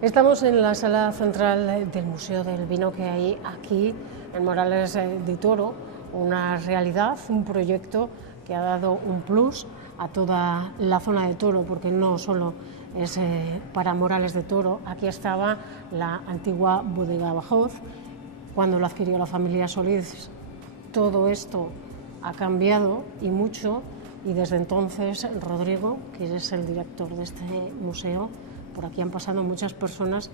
Estamos en la sala central del Museo del Vino que hay aquí en Morales de Toro, una realidad, un proyecto que ha dado un plus a toda la zona de Toro, porque no solo es para Morales de Toro. Aquí estaba la antigua bodega Bajós. Cuando lo adquirió la familia Solís, todo esto ha cambiado y mucho, y desde entonces Rodrigo, que es el director de este museo, por aquí han pasado muchas personas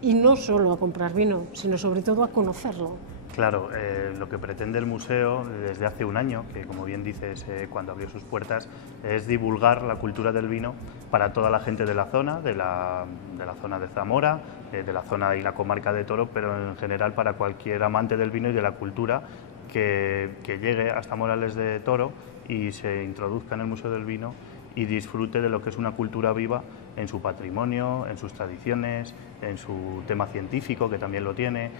y no solo a comprar vino, sino sobre todo a conocerlo. Claro, lo que pretende el museo desde hace un año, que como bien dices, cuando abrió sus puertas, es divulgar la cultura del vino para toda la gente de la zona, de la zona de Zamora, de la zona y la comarca de Toro, pero en general para cualquier amante del vino y de la cultura que llegue hasta Morales de Toro y se introduzca en el Museo del Vino y disfrute de lo que es una cultura viva en su patrimonio, en sus tradiciones, en su tema científico, que también lo tiene,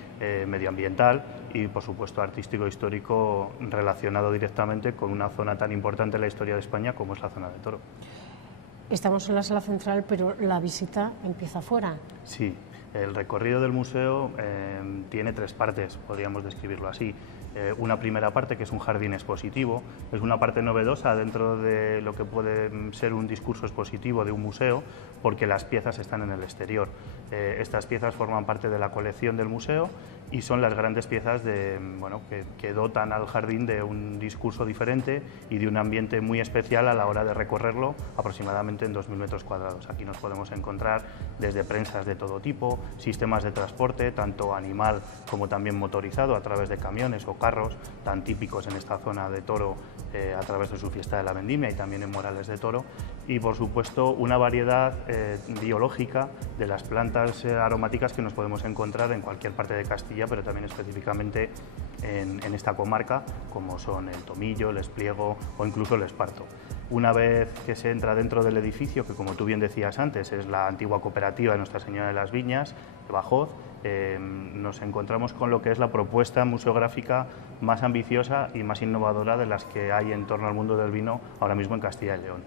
medioambiental y, por supuesto, artístico-histórico relacionado directamente con una zona tan importante en la historia de España como es la zona de Toro. Estamos en la sala central, pero la visita empieza fuera. Sí, el recorrido del museo tiene tres partes, podríamos describirlo así. Una primera parte, que es un jardín expositivo, es una parte novedosa dentro de lo que puede ser un discurso expositivo de un museo, porque las piezas están en el exterior. Estas piezas forman parte de la colección del museo y son las grandes piezas que dotan al jardín de un discurso diferente y de un ambiente muy especial a la hora de recorrerlo, aproximadamente en 2000 metros cuadrados. Aquí nos podemos encontrar desde prensas de todo tipo, sistemas de transporte, tanto animal como también motorizado, a través de camiones o carros, tan típicos en esta zona de Toro a través de su fiesta de la vendimia y también en Morales de Toro, y por supuesto una variedad biológica de las plantas aromáticas que nos podemos encontrar en cualquier parte de Castilla, pero también específicamente en esta comarca, como son el tomillo, el espliego o incluso el esparto. Una vez que se entra dentro del edificio, que como tú bien decías antes, es la antigua cooperativa de Nuestra Señora de las Viñas, de Bajós, nos encontramos con lo que es la propuesta museográfica más ambiciosa y más innovadora de las que hay en torno al mundo del vino ahora mismo en Castilla y León.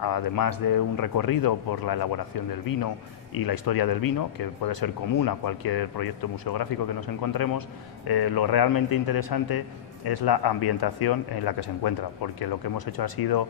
Además de un recorrido por la elaboración del vino y la historia del vino, que puede ser común a cualquier proyecto museográfico que nos encontremos, lo realmente interesante es la ambientación en la que se encuentra, porque lo que hemos hecho ha sido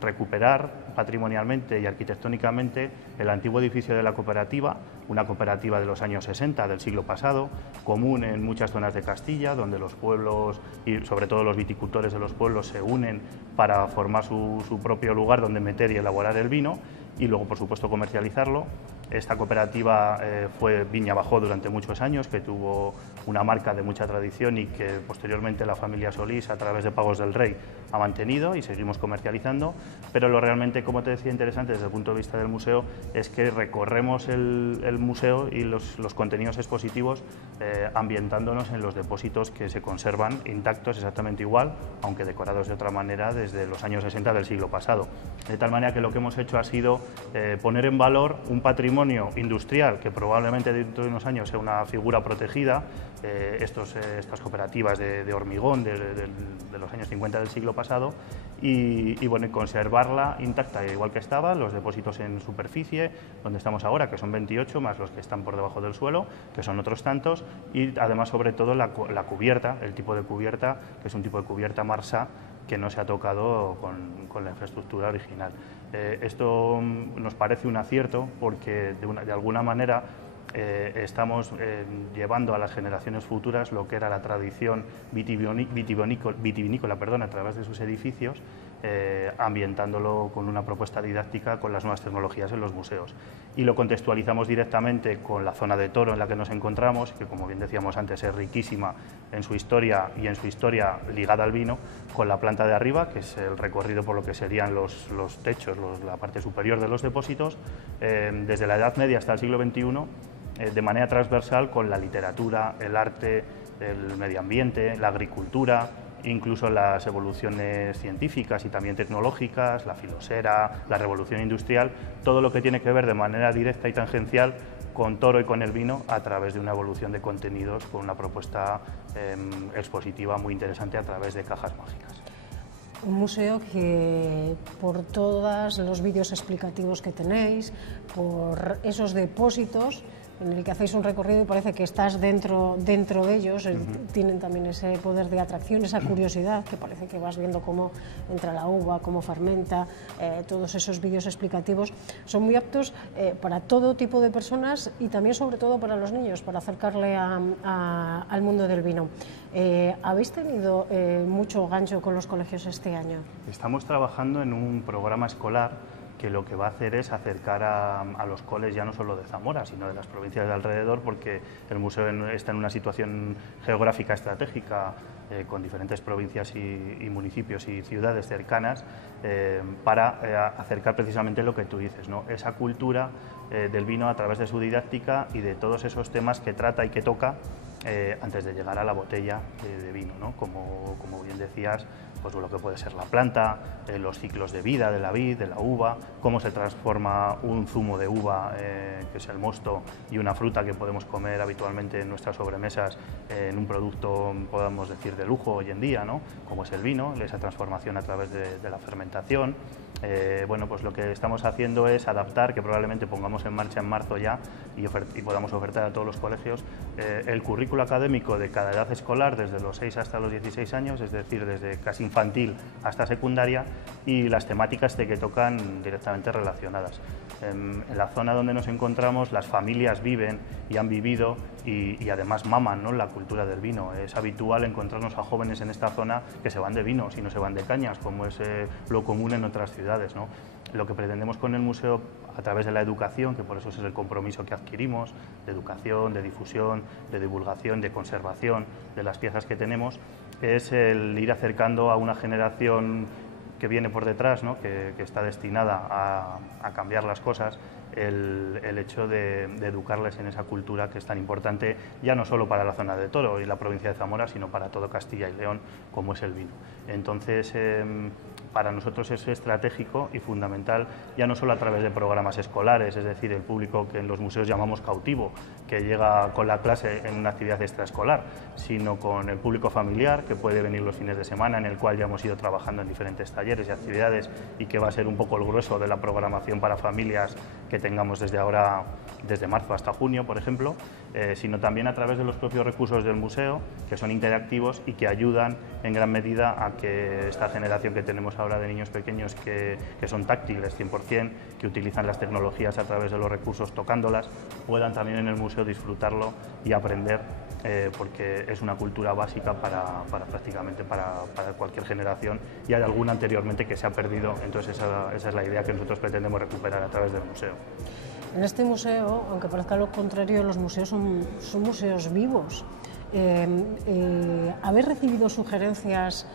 recuperar patrimonialmente y arquitectónicamente el antiguo edificio de la cooperativa, una cooperativa de los años 60 del siglo pasado, común en muchas zonas de Castilla, donde los pueblos y sobre todo los viticultores de los pueblos se unen para formar su propio lugar donde meter y elaborar el vino y luego, por supuesto, comercializarlo. Esta cooperativa fue Viña Bajós durante muchos años, que tuvo una marca de mucha tradición y que posteriormente la familia Solís, a través de pagos del rey, ha mantenido y seguimos comercializando. Pero lo realmente, como te decía, interesante desde el punto de vista del museo es que recorremos el museo y los contenidos expositivos ambientándonos en los depósitos que se conservan intactos exactamente igual, aunque decorados de otra manera desde los años 60 del siglo pasado. De tal manera que lo que hemos hecho ha sido poner en valor un patrimonio industrial que probablemente dentro de unos años sea una figura protegida, estas cooperativas de hormigón de los años 50 del siglo pasado, y conservarla intacta igual que estaba, los depósitos en superficie, donde estamos ahora, que son 28, más los que están por debajo del suelo, que son otros tantos, y además sobre todo la cubierta, el tipo de cubierta, que es un tipo de cubierta marsá, que no se ha tocado con la infraestructura original. Esto nos parece un acierto porque de alguna manera estamos llevando a las generaciones futuras lo que era la tradición vitivinícola, a través de sus edificios, ambientándolo con una propuesta didáctica con las nuevas tecnologías en los museos. Y lo contextualizamos directamente con la zona de Toro en la que nos encontramos, que como bien decíamos antes es riquísima en su historia y en su historia ligada al vino, con la planta de arriba, que es el recorrido por lo que serían los techos, la parte superior de los depósitos, desde la Edad Media hasta el siglo XXI, de manera transversal con la literatura, el arte, el medio ambiente, la agricultura, incluso las evoluciones científicas y también tecnológicas, la filosera, la revolución industrial, todo lo que tiene que ver de manera directa y tangencial con Toro y con el vino a través de una evolución de contenidos con una propuesta expositiva muy interesante a través de cajas mágicas. un museo que por todos los vídeos explicativos que tenéis, por esos depósitos en el que hacéis un recorrido y parece que estás dentro de ellos, tienen también ese poder de atracción, esa curiosidad, que parece que vas viendo cómo entra la uva, cómo fermenta, todos esos vídeos explicativos son muy aptos para todo tipo de personas y también sobre todo para los niños, para acercarle al mundo del vino. ¿Habéis tenido mucho gancho con los colegios este año? Estamos trabajando en un programa escolar que lo que va a hacer es acercar a los coles ya no solo de Zamora, sino de las provincias de alrededor, porque el museo está en una situación geográfica estratégica con diferentes provincias y municipios y ciudades cercanas para acercar precisamente lo que tú dices, ¿no? Esa cultura del vino a través de su didáctica y de todos esos temas que trata y que toca antes de llegar a la botella de vino, ¿no? Como bien decías, pues lo que puede ser la planta, los ciclos de vida de la vid, de la uva, cómo se transforma un zumo de uva, que es el mosto, y una fruta que podemos comer habitualmente en nuestras sobremesas, en un producto, podemos decir, de lujo hoy en día, ¿no? Como es el vino, esa transformación a través de la fermentación. Bueno, pues lo que estamos haciendo es adaptar, que probablemente pongamos en marcha en marzo ya y podamos ofertar a todos los colegios el currículo académico de cada edad escolar, desde los 6 hasta los 16 años, es decir, desde casi infantil hasta secundaria, y las temáticas que tocan directamente relacionadas. En la zona donde nos encontramos, las familias viven y han vivido y además maman, ¿no?, la cultura del vino. Es habitual encontrarnos a jóvenes en esta zona que se van de vinos y no se van de cañas, como es lo común en otras ciudades, ¿no? Lo que pretendemos con el museo, a través de la educación, que por eso es el compromiso que adquirimos, de educación, de difusión, de divulgación, de conservación de las piezas que tenemos, es el ir acercando a una generación que viene por detrás, ¿no?, que está destinada a cambiar las cosas, el hecho de educarles en esa cultura que es tan importante, ya no solo para la zona de Toro y la provincia de Zamora, sino para todo Castilla y León, como es el vino. Entonces, para nosotros es estratégico y fundamental, ya no solo a través de programas escolares, es decir, el público que en los museos llamamos cautivo, que llega con la clase en una actividad extraescolar, sino con el público familiar, que puede venir los fines de semana, en el cual ya hemos ido trabajando en diferentes talleres y actividades y que va a ser un poco el grueso de la programación para familias que tengamos desde ahora, desde marzo hasta junio, por ejemplo, sino también a través de los propios recursos del museo, que son interactivos y que ayudan en gran medida a que esta generación que tenemos ahora de niños pequeños que son táctiles 100%, que utilizan las tecnologías a través de los recursos tocándolas, puedan también en el museo disfrutarlo y aprender, porque es una cultura básica para cualquier generación, y hay alguna anteriormente que se ha perdido. Entonces esa es la idea que nosotros pretendemos recuperar a través del museo. En este museo, aunque parezca lo contrario, los museos son museos vivos. ¿Habéis recibido sugerencias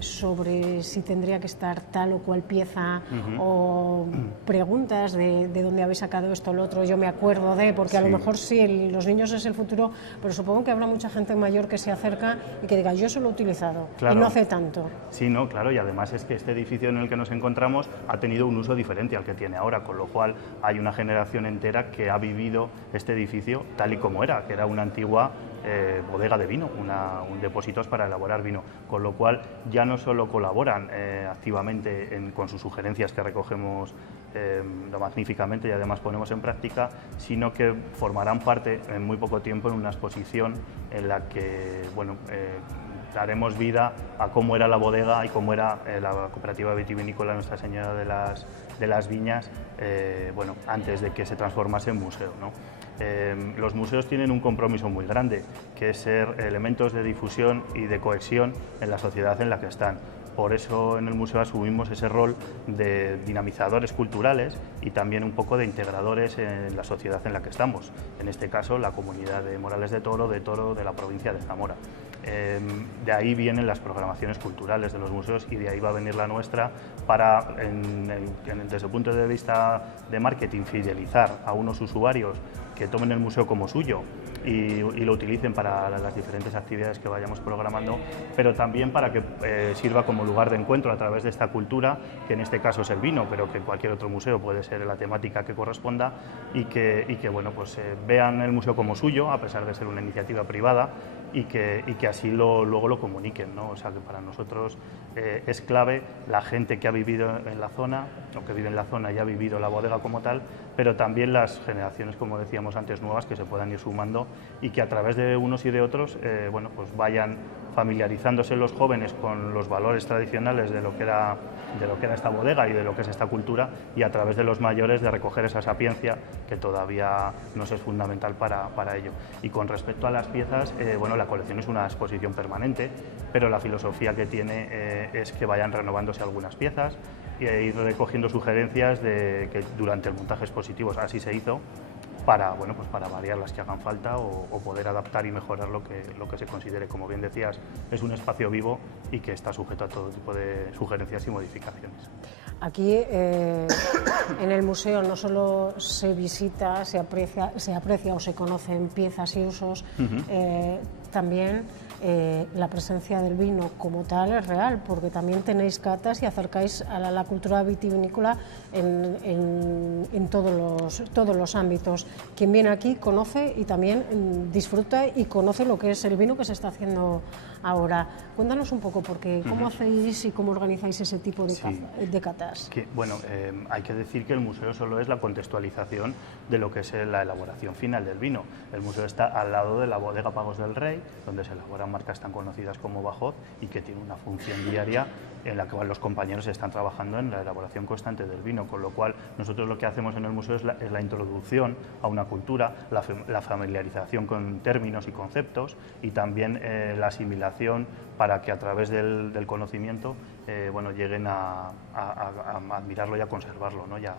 sobre si tendría que estar tal o cual pieza, o preguntas de dónde habéis sacado esto o lo otro? Yo me acuerdo de, porque a lo mejor sí, los niños es el futuro, pero supongo que habrá mucha gente mayor que se acerca y que diga, yo eso lo he utilizado, claro, y no hace tanto. Sí, no, claro, y además es que este edificio en el que nos encontramos ha tenido un uso diferente al que tiene ahora, con lo cual hay una generación entera que ha vivido este edificio tal y como era, que era una antigua bodega de vino, un depósitos para elaborar vino, con lo cual ya no solo colaboran activamente con sus sugerencias que recogemos magníficamente y además ponemos en práctica, sino que formarán parte en muy poco tiempo en una exposición en la que, bueno, daremos vida a cómo era la bodega y cómo era la cooperativa vitivinícola Nuestra Señora de las Viñas, bueno, antes de que se transformase en museo, ¿no? Los museos tienen un compromiso muy grande, que es ser elementos de difusión y de cohesión en la sociedad en la que están. Por eso en el museo asumimos ese rol de dinamizadores culturales y también un poco de integradores en la sociedad en la que estamos. En este caso, la comunidad de Morales de Toro de la provincia de Zamora. De ahí vienen las programaciones culturales de los museos y de ahí va a venir la nuestra para, desde el punto de vista de marketing, fidelizar a unos usuarios que tomen el museo como suyo y lo utilicen para las diferentes actividades que vayamos programando, pero también para que sirva como lugar de encuentro a través de esta cultura, que en este caso es el vino, pero que cualquier otro museo puede ser la temática que corresponda, y que bueno, pues vean el museo como suyo, a pesar de ser una iniciativa privada, y que así luego lo comuniquen, ¿no? O sea que para nosotros es clave la gente que ha vivido en la zona o que vive en la zona y ha vivido la bodega como tal, pero también las generaciones, como decíamos antes, nuevas que se puedan ir sumando y que a través de unos y de otros bueno, pues vayan familiarizándose los jóvenes con los valores tradicionales de lo que era esta bodega y de lo que es esta cultura, y a través de los mayores de recoger esa sapiencia que todavía nos es fundamental para ello. Y con respecto a las piezas, bueno, la colección es una exposición permanente, pero la filosofía que tiene es que vayan renovándose algunas piezas e ir recogiendo sugerencias de que durante el montaje expositivo así se hizo, para, bueno, pues para variar las que hagan falta o poder adaptar y mejorar lo que se considere. Como bien decías, es un espacio vivo y que está sujeto a todo tipo de sugerencias y modificaciones. Aquí en el museo no solo se visita, se aprecia o se conocen piezas y usos, también la presencia del vino como tal es real, porque también tenéis catas y acercáis a la cultura vitivinícola en todos los ámbitos. Quien viene aquí conoce y también disfruta y conoce lo que es el vino que se está haciendo ahora. Cuéntanos un poco, porque cómo hacéis y cómo organizáis ese tipo de catas. Bueno, hay que decir que el museo solo es la contextualización de lo que es la elaboración final del vino. El museo está al lado de la bodega Pagos del Rey, donde se elaboran marcas tan conocidas como Bajod y que tiene una función diaria en la cual los compañeros están trabajando en la elaboración constante del vino, con lo cual nosotros lo que hacemos en el museo es la introducción a una cultura, la familiarización con términos y conceptos, y también la asimilación para que a través del conocimiento bueno, lleguen a admirarlo y a conservarlo, ¿no? y a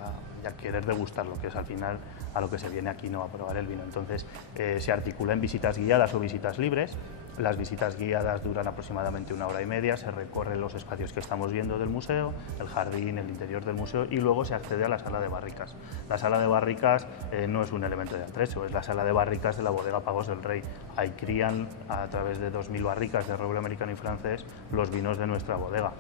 querer degustarlo, que es al final a lo que se viene aquí, ¿no? A probar el vino. Entonces se articula en visitas guiadas o visitas libres. Las visitas guiadas duran aproximadamente 1 hora y media, se recorren los espacios que estamos viendo del museo, el jardín, el interior del museo, y luego se accede a la sala de barricas. La sala de barricas no es un elemento de atrecho, es la sala de barricas de la bodega Pagos del Rey. Ahí crían a través de 2000 barricas de roble americano y francés los vinos de nuestra bodega.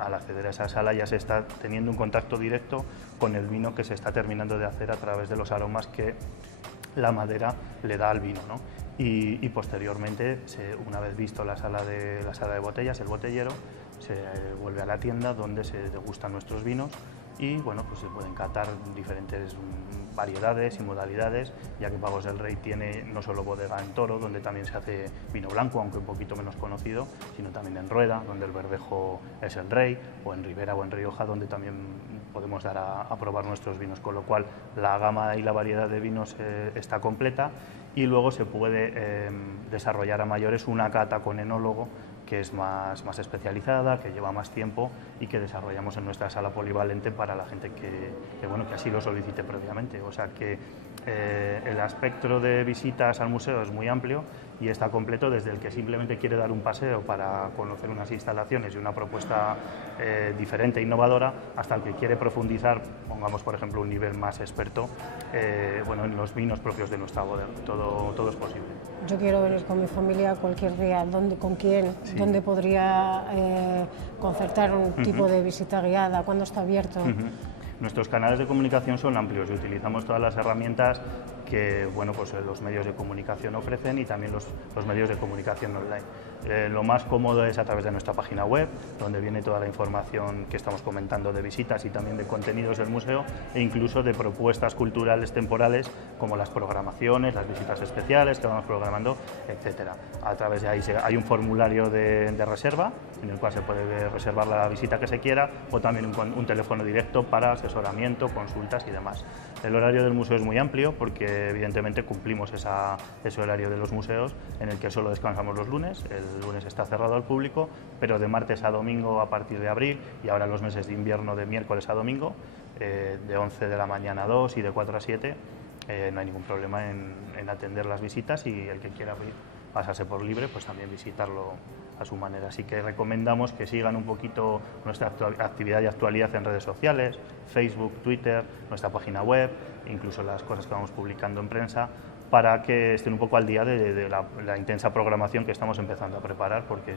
Al acceder a esa sala ya se está teniendo un contacto directo con el vino que se está terminando de hacer a través de los aromas que la madera le da al vino, ¿no? Y posteriormente, una vez visto la sala de botellas, el botellero, se vuelve a la tienda donde se degustan nuestros vinos y bueno, pues se pueden catar diferentes variedades y modalidades, ya que Pagos del Rey tiene no solo bodega en Toro, donde también se hace vino blanco, aunque un poquito menos conocido, sino también en Rueda, donde el verdejo es el rey, o en Ribera o en Rioja, donde también podemos dar a probar nuestros vinos, con lo cual la gama y la variedad de vinos está completa, y luego se puede desarrollar a mayores una cata con enólogo, que es más especializada, que lleva más tiempo y que desarrollamos en nuestra sala polivalente para la gente que bueno, que así lo solicite previamente. O sea que el espectro de visitas al museo es muy amplio y está completo, desde el que simplemente quiere dar un paseo para conocer unas instalaciones y una propuesta diferente e innovadora, hasta el que quiere profundizar, pongamos por ejemplo un nivel más experto, bueno, en los vinos propios de nuestra bodega. Todo es posible. Yo quiero venir con mi familia cualquier día. ¿Con quién? Sí. ¿Dónde podría concertar un tipo de visita guiada? ¿Cuándo está abierto? Nuestros canales de comunicación son amplios y utilizamos todas las herramientas que bueno, pues los medios de comunicación ofrecen y también los medios de comunicación online. Lo más cómodo es a través de nuestra página web, donde viene toda la información que estamos comentando de visitas y también de contenidos del museo, e incluso de propuestas culturales temporales como las programaciones, las visitas especiales que vamos programando, etcétera. A través de ahí hay un formulario de reserva en el cual se puede reservar la visita que se quiera, o también un teléfono directo para asesoramiento, consultas y demás. El horario del museo es muy amplio porque evidentemente cumplimos ese horario de los museos, en el que solo descansamos los lunes. El lunes está cerrado al público, pero de martes a domingo a partir de abril, y ahora en los meses de invierno de miércoles a domingo, de 11 de la mañana a 2 y de 4 a 7, no hay ningún problema en atender las visitas, y el que quiera pasarse por libre, pues también visitarlo a su manera. Así que recomendamos que sigan un poquito nuestra actividad y actualidad en redes sociales, Facebook, Twitter, nuestra página web, incluso las cosas que vamos publicando en prensa, para que estén un poco al día de la intensa programación que estamos empezando a preparar, porque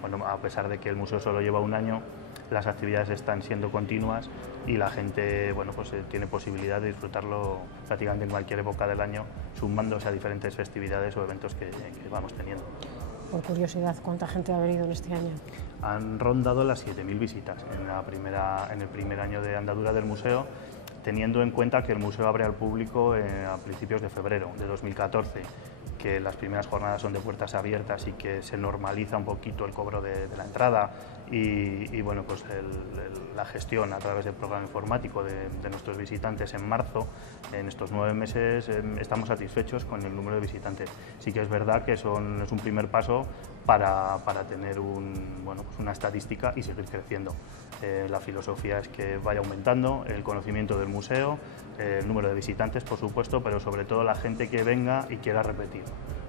bueno, a pesar de que el museo solo lleva un año, las actividades están siendo continuas y la gente, bueno, pues tiene posibilidad de disfrutarlo prácticamente en cualquier época del año, sumándose a diferentes festividades o eventos que vamos teniendo. Por curiosidad, ¿cuánta gente ha venido en este año? Han rondado las 7.000 visitas en el primer año de andadura del museo, teniendo en cuenta que el museo abre al público a principios de febrero de 2014, que las primeras jornadas son de puertas abiertas y que se normaliza un poquito el cobro de la entrada y bueno, pues la gestión a través del programa informático de nuestros visitantes en marzo. En estos 9 meses estamos satisfechos con el número de visitantes. Sí que es verdad que es un primer paso para tener bueno, pues una estadística y seguir creciendo. La filosofía es que vaya aumentando el conocimiento del museo, el número de visitantes, por supuesto, pero sobre todo la gente que venga y quiera repetir.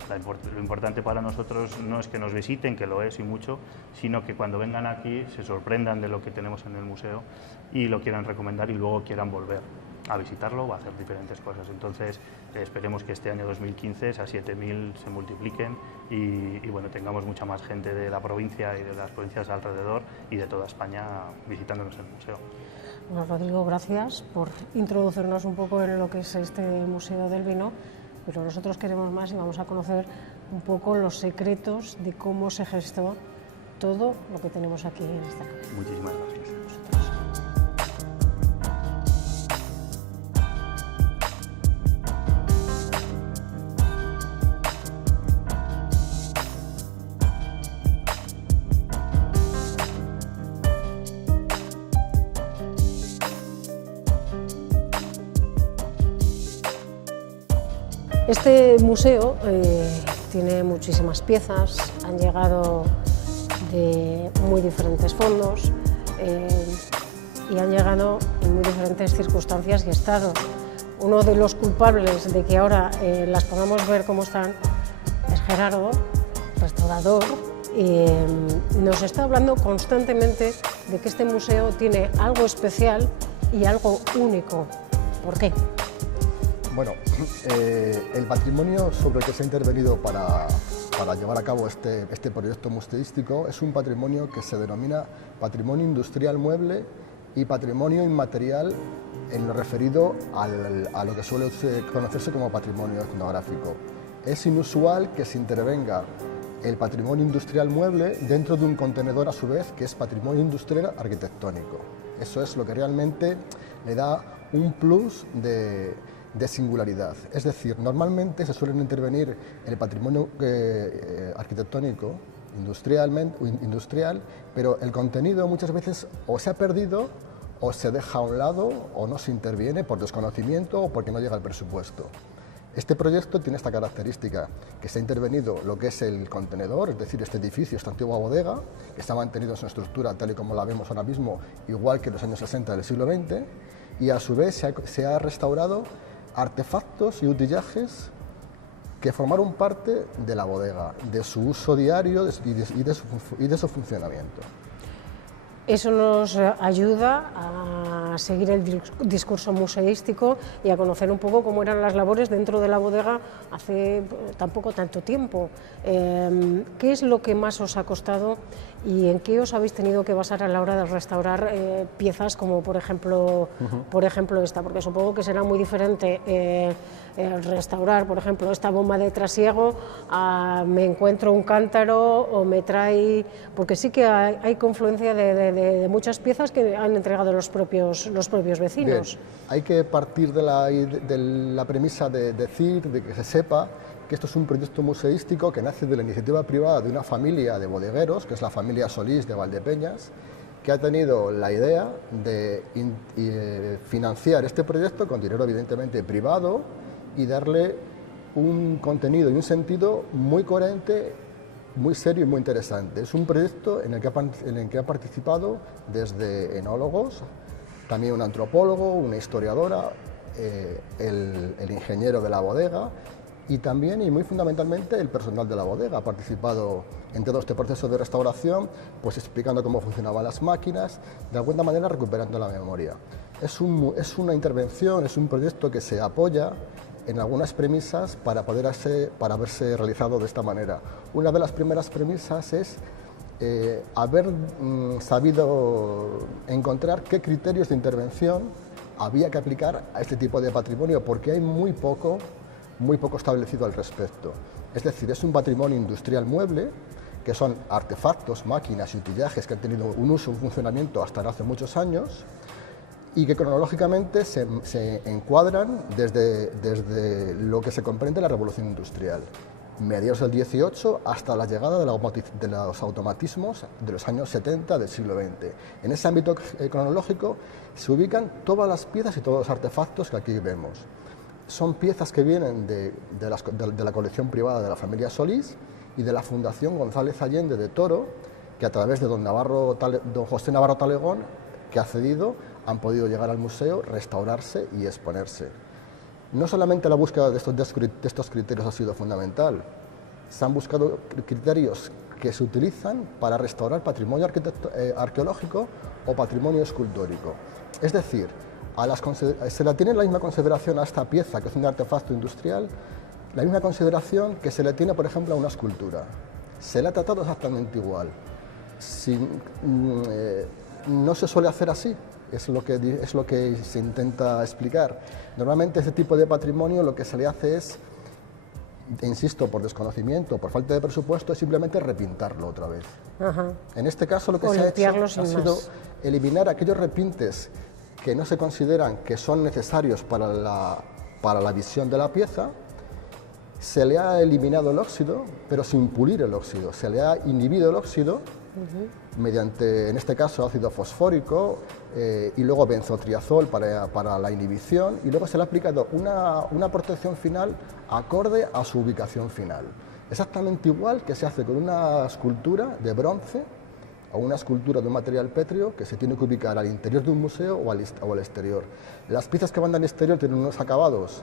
Lo importante para nosotros no es que nos visiten, que lo es y mucho, sino que cuando vengan aquí se sorprendan de lo que tenemos en el museo y lo quieran recomendar y luego quieran volver a visitarlo o a hacer diferentes cosas. Entonces, esperemos que este año 2015 esas 7.000 se multipliquen y bueno, tengamos mucha más gente de la provincia y de las provincias alrededor y de toda España visitándonos el museo. Bueno, Rodrigo, gracias por introducirnos un poco en lo que es este Museo del Vino, pero nosotros queremos más y vamos a conocer un poco los secretos de cómo se gestó todo lo que tenemos aquí en esta casa. Muchísimas gracias. Este museo tiene muchísimas piezas, han llegado de muy diferentes fondos y han llegado en muy diferentes circunstancias y estados. Uno de los culpables de que ahora las podamos ver cómo están es Gerardo, restaurador, y nos está hablando constantemente de que este museo tiene algo especial y algo único. ¿Por qué? Bueno, el patrimonio sobre el que se ha intervenido para llevar a cabo este proyecto museístico es un patrimonio que se denomina patrimonio industrial mueble y patrimonio inmaterial en lo referido a lo que suele conocerse como patrimonio etnográfico. Es inusual que se intervenga el patrimonio industrial mueble dentro de un contenedor a su vez que es patrimonio industrial arquitectónico. Eso es lo que realmente le da un plus de singularidad. Es decir, normalmente se suelen intervenir el patrimonio arquitectónico industrial, pero el contenido muchas veces o se ha perdido o se deja a un lado o no se interviene por desconocimiento o porque no llega el presupuesto. Este proyecto tiene esta característica, que se ha intervenido lo que es el contenedor, es decir, este edificio, esta antigua bodega, que está mantenido en su estructura tal y como la vemos ahora mismo, igual que en los años 60 del siglo XX, y a su vez se ha restaurado artefactos y utillajes que formaron parte de la bodega, de su uso diario y de su funcionamiento. Eso nos ayuda a seguir el discurso museístico y a conocer un poco cómo eran las labores dentro de la bodega hace tampoco tanto tiempo. ¿Qué es lo que más os ha costado y en qué os habéis tenido que basar a la hora de restaurar piezas como por ejemplo esta? Porque supongo que será muy diferente restaurar, por ejemplo, esta bomba de trasiego a me encuentro un cántaro o me trae... Porque sí que hay confluencia de muchas piezas que han entregado los propios vecinos. Bien, hay que partir de la premisa de decir, de que se sepa que esto es un proyecto museístico que nace de la iniciativa privada de una familia de bodegueros, que es la familia Solís de Valdepeñas, que ha tenido la idea de financiar este proyecto con dinero evidentemente privado y darle un contenido y un sentido muy coherente, muy serio y muy interesante. Es un proyecto en el que ha participado desde enólogos, también un antropólogo, una historiadora, el ingeniero de la bodega y también, y muy fundamentalmente, el personal de la bodega. Ha participado en todo este proceso de restauración, pues explicando cómo funcionaban las máquinas, de alguna manera recuperando la memoria. Es una intervención, es un proyecto que se apoya en algunas premisas para verse realizado de esta manera. Una de las primeras premisas es haber sabido encontrar qué criterios de intervención había que aplicar a este tipo de patrimonio, porque hay muy poco establecido al respecto. Es decir, es un patrimonio industrial mueble, que son artefactos, máquinas y utillajes que han tenido un uso, un funcionamiento hasta hace muchos años, y que cronológicamente se encuadran desde lo que se comprende la Revolución Industrial, mediados del 18 hasta la llegada de los automatismos de los años 70 del siglo XX. En ese ámbito cronológico se ubican todas las piezas y todos los artefactos que aquí vemos. Son piezas que vienen de la colección privada de la familia Solís y de la Fundación González Allende de Toro, que a través de don José Navarro Talegón, que ha cedido, han podido llegar al museo, restaurarse y exponerse. No solamente la búsqueda de estos criterios ha sido fundamental, se han buscado criterios que se utilizan para restaurar patrimonio arqueológico o patrimonio escultórico. Es decir, se le tiene la misma consideración a esta pieza, que es un artefacto industrial, la misma consideración que se le tiene, por ejemplo, a una escultura. Se le ha tratado exactamente igual. No se suele hacer así. Es lo que se intenta explicar. Normalmente este tipo de patrimonio lo que se le hace es, insisto, por desconocimiento, por falta de presupuesto, es simplemente repintarlo otra vez. Ajá. En este caso lo que se ha hecho ha sido eliminar aquellos repintes que no se consideran que son necesarios para la visión de la pieza. Se le ha eliminado el óxido, pero sin pulir el óxido. Se le ha inhibido el óxido mediante, en este caso, ácido fosfórico y luego benzotriazol para la inhibición, y luego se le ha aplicado una protección final acorde a su ubicación final. Exactamente igual que se hace con una escultura de bronce o una escultura de un material pétreo que se tiene que ubicar al interior de un museo o al exterior. Las piezas que van al exterior tienen unos acabados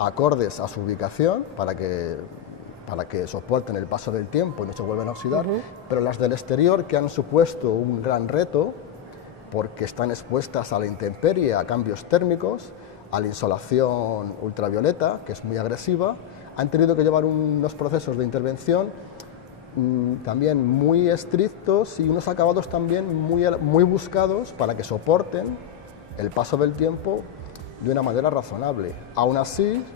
acordes a su ubicación para que soporten el paso del tiempo y no se vuelvan a oxidar, pero las del exterior, que han supuesto un gran reto porque están expuestas a la intemperie, a cambios térmicos, a la insolación ultravioleta, que es muy agresiva, han tenido que llevar unos procesos de intervención también muy estrictos y unos acabados también muy buscados para que soporten el paso del tiempo de una manera razonable. Aún así,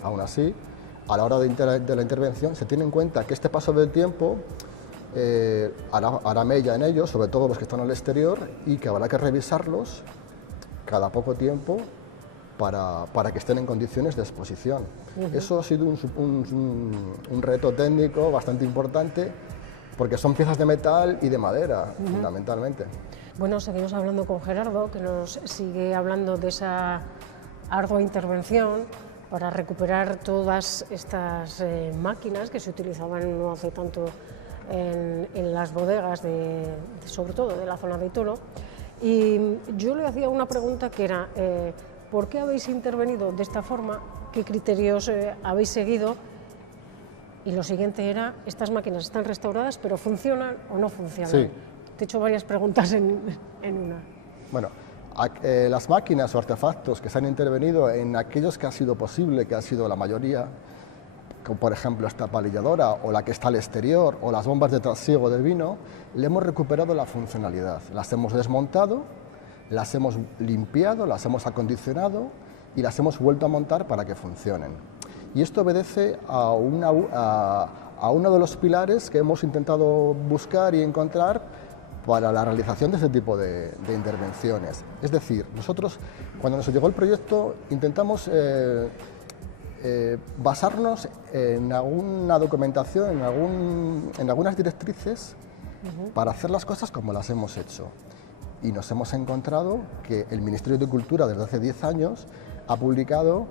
a la hora de la intervención se tiene en cuenta que este paso del tiempo hará mella en ellos, sobre todo los que están al exterior, y que habrá que revisarlos cada poco tiempo para que estén en condiciones de exposición. Eso ha sido un reto técnico bastante importante, porque son piezas de metal y de madera, fundamentalmente. Bueno, seguimos hablando con Gerardo, que nos sigue hablando de esa ardua intervención para recuperar todas estas máquinas que se utilizaban no hace tanto en las bodegas, sobre todo de la zona de Toro. Y yo le hacía una pregunta que era, ¿por qué habéis intervenido de esta forma? ¿Qué criterios habéis seguido? Y lo siguiente era, estas máquinas están restauradas, pero ¿funcionan o no funcionan? Sí. Te he hecho varias preguntas en una. Bueno, las máquinas o artefactos que se han intervenido en aquellos que ha sido posible, que ha sido la mayoría, como por ejemplo esta palilladora o la que está al exterior o las bombas de trasiego del vino, le hemos recuperado la funcionalidad. Las hemos desmontado, las hemos limpiado, las hemos acondicionado y las hemos vuelto a montar para que funcionen. Y esto obedece a uno de los pilares que hemos intentado buscar y encontrar para la realización de este tipo de intervenciones. Es decir, nosotros, cuando nos llegó el proyecto, intentamos basarnos en alguna documentación, en algunas directrices para hacer las cosas como las hemos hecho. Y nos hemos encontrado que el Ministerio de Cultura, desde hace 10 años, ha publicado,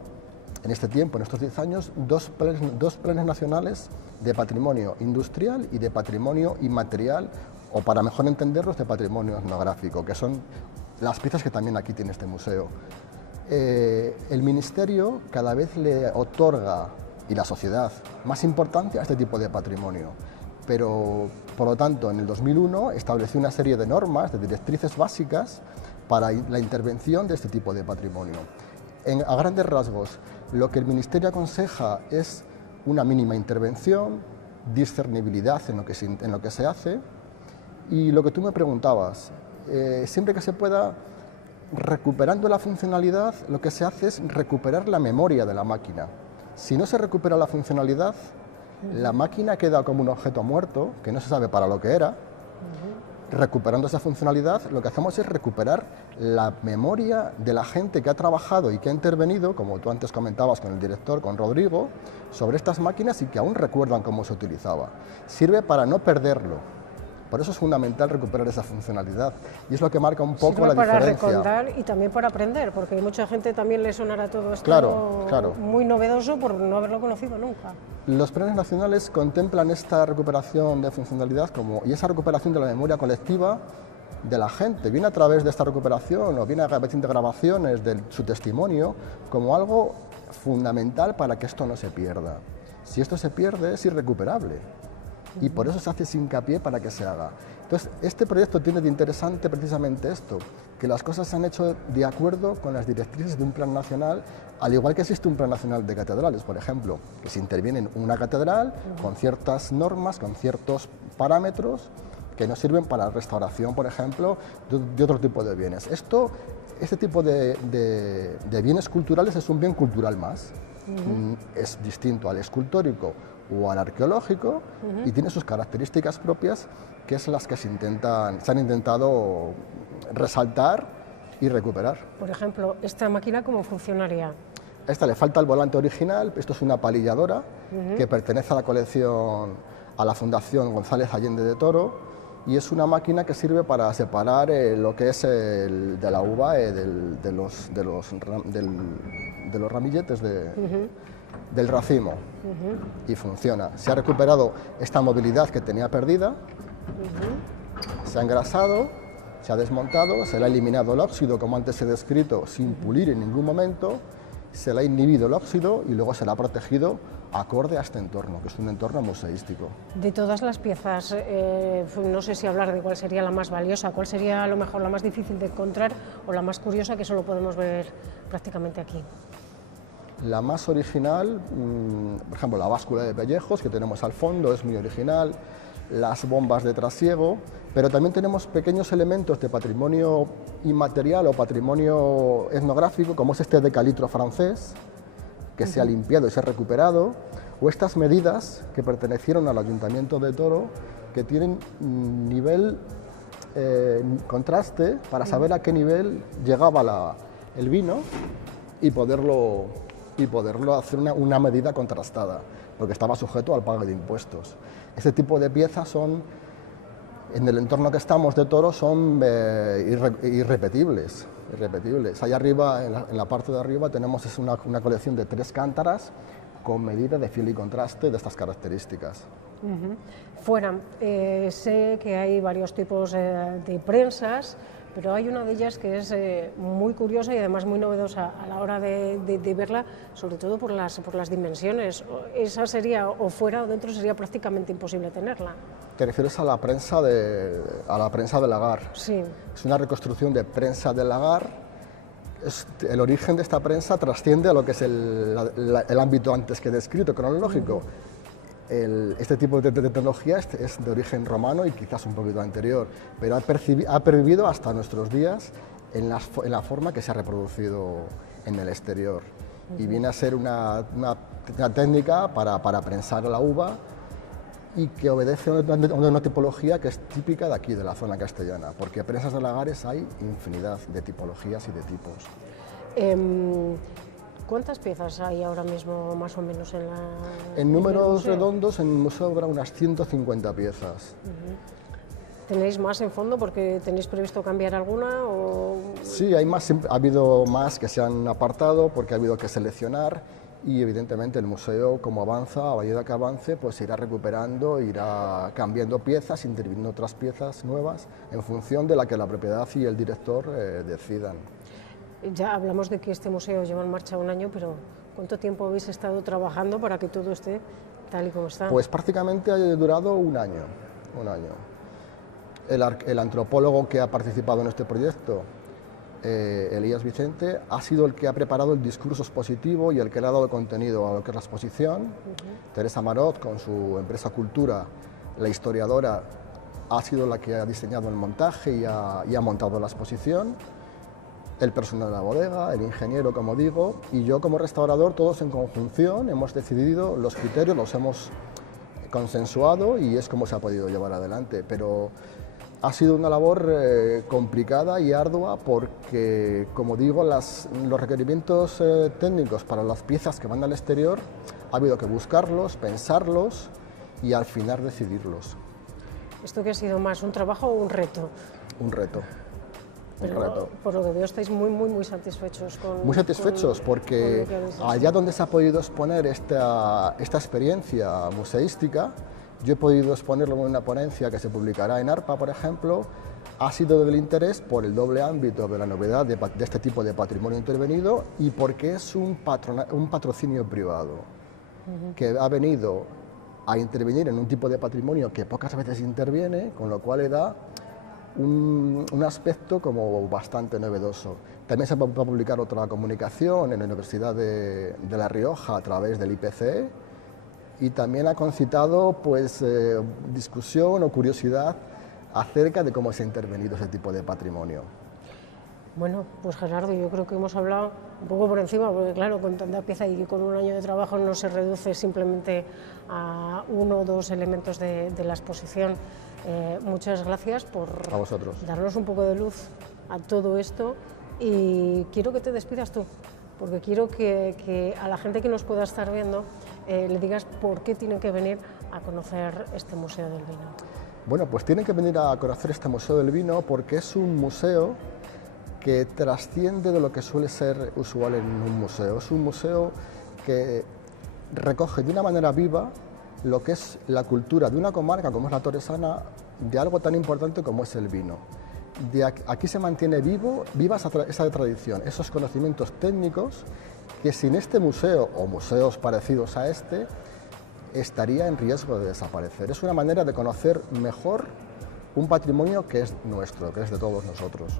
en este tiempo, en estos 10 años, dos planes nacionales de patrimonio industrial y de patrimonio inmaterial, o para mejor entenderlos, de patrimonio etnográfico, que son las piezas que también aquí tiene este museo. El Ministerio cada vez le otorga, y la sociedad, más importancia a este tipo de patrimonio, pero por lo tanto en el 2001 estableció una serie de normas, de directrices básicas para la intervención de este tipo de patrimonio. A grandes rasgos, lo que el Ministerio aconseja es una mínima intervención, discernibilidad en lo que se hace, Y lo que tú me preguntabas, siempre que se pueda, recuperando la funcionalidad, lo que se hace es recuperar la memoria de la máquina. Si no se recupera la funcionalidad, la máquina queda como un objeto muerto, que no se sabe para lo que era. Recuperando esa funcionalidad, lo que hacemos es recuperar la memoria de la gente que ha trabajado y que ha intervenido, como tú antes comentabas con el director, con Rodrigo, sobre estas máquinas y que aún recuerdan cómo se utilizaba. Sirve para no perderlo. Por eso es fundamental recuperar esa funcionalidad y es lo que marca un poco la diferencia. Sirve para recordar y también para aprender, porque hay mucha gente también le sonará todo esto claro. muy novedoso por no haberlo conocido nunca. Los planes nacionales contemplan esta recuperación de funcionalidad y esa recuperación de la memoria colectiva de la gente, viene a través de esta recuperación o viene a través de grabaciones de su testimonio como algo fundamental para que esto no se pierda. Si esto se pierde es irrecuperable. Y por eso se hace hincapié para que se haga. Entonces, este proyecto tiene de interesante precisamente esto, que las cosas se han hecho de acuerdo con las directrices de un plan nacional, al igual que existe un plan nacional de catedrales, por ejemplo, que se interviene en una catedral con ciertas normas, con ciertos parámetros que nos sirven para la restauración, por ejemplo, de otro tipo de bienes. Este tipo de bienes culturales es un bien cultural más, es distinto al escultórico o al arqueológico y tiene sus características propias, que es las que se han intentado resaltar y recuperar. Por ejemplo, ¿esta máquina cómo funcionaría? A esta le falta el volante original, esto es una palilladora que pertenece a la colección, a la Fundación González Allende de Toro, y es una máquina que sirve para separar lo que es de la uva de los ramilletes del racimo, y funciona. Se ha recuperado esta movilidad que tenía perdida, se ha engrasado, se ha desmontado, se le ha eliminado el óxido, como antes he descrito, sin pulir en ningún momento, se le ha inhibido el óxido y luego se le ha protegido acorde a este entorno, que es un entorno museístico. De todas las piezas, no sé si hablar de cuál sería la más valiosa, cuál sería a lo mejor la más difícil de encontrar o la más curiosa que solo podemos ver prácticamente aquí. La más original, por ejemplo, la báscula de pellejos que tenemos al fondo es muy original, las bombas de trasiego, pero también tenemos pequeños elementos de patrimonio inmaterial o patrimonio etnográfico, como es este decalitro francés, que se ha limpiado y se ha recuperado, o estas medidas que pertenecieron al Ayuntamiento de Toro, que tienen nivel contraste para saber a qué nivel llegaba el vino y poderlo hacer una medida contrastada, porque estaba sujeto al pago de impuestos. Este tipo de piezas son, en el entorno que estamos de Toro, son irrepetibles. Allá arriba, en la parte de arriba, tenemos una colección de 3 cántaras con medida de filo y contraste de estas características. Fuera, sé que hay varios tipos de prensas, pero hay una de ellas que es muy curiosa y además muy novedosa a la hora de verla, sobre todo por las dimensiones. Esa sería, o fuera o dentro, sería prácticamente imposible tenerla. ¿Te refieres a la prensa de lagar? Sí. Es una reconstrucción de prensa de lagar. El origen de esta prensa trasciende a lo que es el ámbito antes que descrito, cronológico. Este tipo de tecnología es de origen romano y quizás un poquito anterior, pero ha pervivido hasta nuestros días en la forma que se ha reproducido en el exterior. Y viene a ser una técnica para prensar la uva y que obedece a una tipología que es típica de aquí, de la zona castellana, porque prensas de lagares hay infinidad de tipologías y de tipos. ¿Cuántas piezas hay ahora mismo más o menos en la... En números redondos en el museo habrá unas 150 piezas. ¿Tenéis más en fondo porque tenéis previsto cambiar alguna? O... Sí, ha habido más que se han apartado porque ha habido que seleccionar y evidentemente el museo, como avanza, a medida que avance, pues irá recuperando, irá cambiando piezas, interviniendo otras piezas nuevas en función de la que la propiedad y el director decidan. Ya hablamos de que este museo lleva en marcha un año, pero ¿cuánto tiempo habéis estado trabajando para que todo esté tal y como está? Pues prácticamente ha durado un año. El antropólogo que ha participado en este proyecto, Elías Vicente, ha sido el que ha preparado el discurso expositivo y el que le ha dado contenido a lo que es la exposición. Teresa Marot, con su empresa Cultura, la historiadora, ha sido la que ha diseñado el montaje y ha montado la exposición, el personal de la bodega, el ingeniero, como digo, y yo como restaurador, todos en conjunción hemos decidido los criterios, los hemos consensuado y es como se ha podido llevar adelante. Pero ha sido una labor complicada y ardua porque, como digo, los requerimientos técnicos para las piezas que van al exterior ha habido que buscarlos, pensarlos y al final decidirlos. ¿Esto qué ha sido más, un trabajo o un reto? Un reto. Pero por lo que veo estáis muy satisfechos con... Muy satisfechos porque allá donde se ha podido exponer esta experiencia museística, yo he podido exponerlo en una ponencia que se publicará en ARPA, por ejemplo, ha sido del interés por el doble ámbito de la novedad de este tipo de patrimonio intervenido y porque es un patrocinio privado que ha venido a intervenir en un tipo de patrimonio que pocas veces interviene, con lo cual le da un aspecto como bastante novedoso. También se va a publicar otra comunicación en la Universidad de La Rioja a través del IPCE y también ha concitado pues, discusión o curiosidad acerca de cómo se ha intervenido ese tipo de patrimonio. Bueno, pues Gerardo, yo creo que hemos hablado un poco por encima, porque claro, con tanta pieza y con un año de trabajo no se reduce simplemente a uno o dos elementos de la exposición. Muchas gracias por darnos un poco de luz a todo esto y quiero que te despidas tú, porque quiero que a la gente que nos pueda estar viendo le digas por qué tienen que venir a conocer este Museo del Vino. Bueno, pues tienen que venir a conocer este Museo del Vino porque es un museo que trasciende de lo que suele ser usual en un museo. Es un museo que recoge de una manera viva lo que es la cultura de una comarca como es la Torresana, de algo tan importante como es el vino. Aquí se mantiene viva esa tradición, esos conocimientos técnicos que sin este museo o museos parecidos a este estaría en riesgo de desaparecer. Es una manera de conocer mejor un patrimonio que es nuestro, que es de todos nosotros.